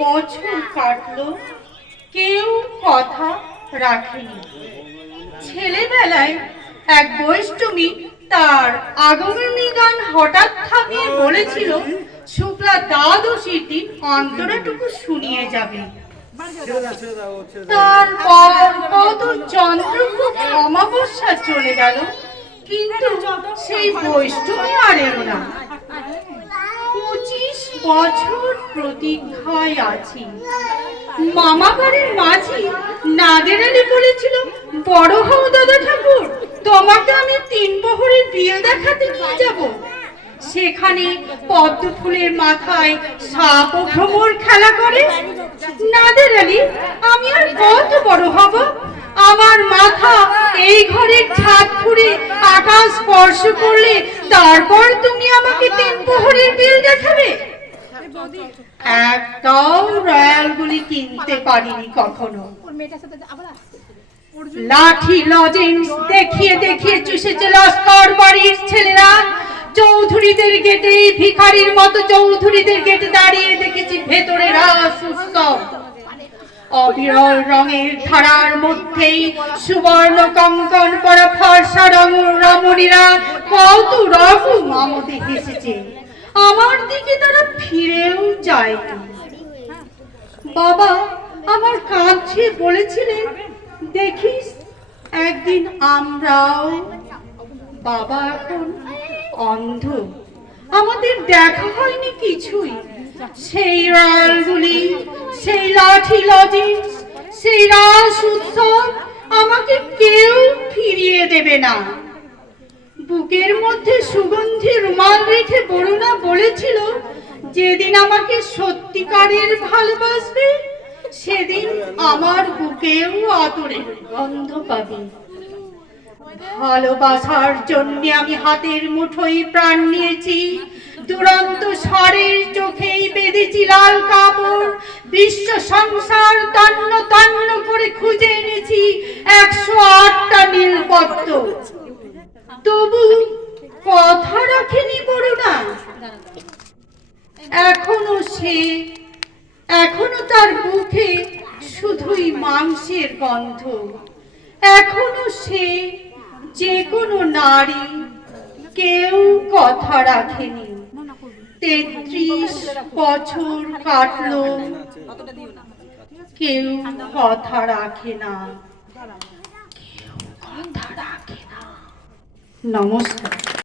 বছর কাটলো, কেউ কথা রাখেনি। ছেলেবেলায় এক বৈষ্টমী তার আগমনী গান হঠাৎ থামিয়ে বলেছিল, শুক্লা দ্বাদশীর দিন অন্তরাটুকু শুনিয়ে যাবে। তারপর কত চন্দ্রগুপ অমাবস্যা চলে গেল, কিন্তু সেই বৈষ্ণবী আর এলো না। বছর প্রতীক্ষায় আছি। মামা বাড়ির মাঝি নাদের আলী বলেছিল, বড় হও দাদা ঠাকুর, তোমাকে আমি তিন বহরের বিয়ে দেখাতে নিয়ে যাব। সেখানে পদ্ম ফুলের মাথায় সাপ ও ভ্রমর খেলা করে। নাদের আলী আমি আর কত বড় হব? আমার মাথা এই ঘরের ছাদ ফুঁড়ে আকাশ স্পর্শ করলে তারপর তুমি আমাকে তিন প্রহরের বিল দেখাবে? একটাও রয়্যালগুলি কিনতে পারিনি কখনো। লাঠি লজেন্স দেখিয়ে দেখিয়ে চুষেছে লস্কর বাড়ির ছেলেরা। চৌধুরীদের গেটে ভিখারির মতো চৌধুরীদের গেটে দাঁড়িয়ে দেখেছি ভেতরে রাস উৎসব অবিরল রঙের ধারার মধ্যেই সুবর্ণ কঙ্কন পরা ফর্সা রঙ রমণীরা কত রকম আমোদে হেসেছে। আমার দিকে তারা ফিরেও যায়নি। বাবা আমার কাঁদছে, বলেছিলেন, দেখিস, একদিন আমরাও বাবা এখন অন্ধ। আমাদের দেখা হয়নি কিছুই। সেই রয়্যালগুলি সেই লাঠি লজিন্স, সেই উৎসব আমাকে কেউ ফিরিয়ে দেবে না। বুকের মধ্যে সুগন্ধি রুমাল রেখে বলেছিল যেদিন আমাকে সত্যিকারের ভালোবাসবে, সেদিন আমার বুকেও আদরের গন্ধ পাবে। ভালোবাসার জন্য আমি হাতের মুঠোই প্রাণ নিয়েছি, দুরন্ত স্বরের চোখেই বেঁধেছি লাল কাপড়, বিশ্ব সংসার তন্ন তন্ন করে খুঁজে এনেছি একশো আটটা নীলপদ্ম। তবু কথা রাখেনি বড়ুনা এখনও সে, এখনও তার মুখে শুধুই মাংসের গন্ধ। এখনও সে যে কোনো নারী কেউ কথা রাখেনি। তেত্রিশ বছর কাটলো, কেউ কথা রাখে না। কথা রাখে নমস্কার।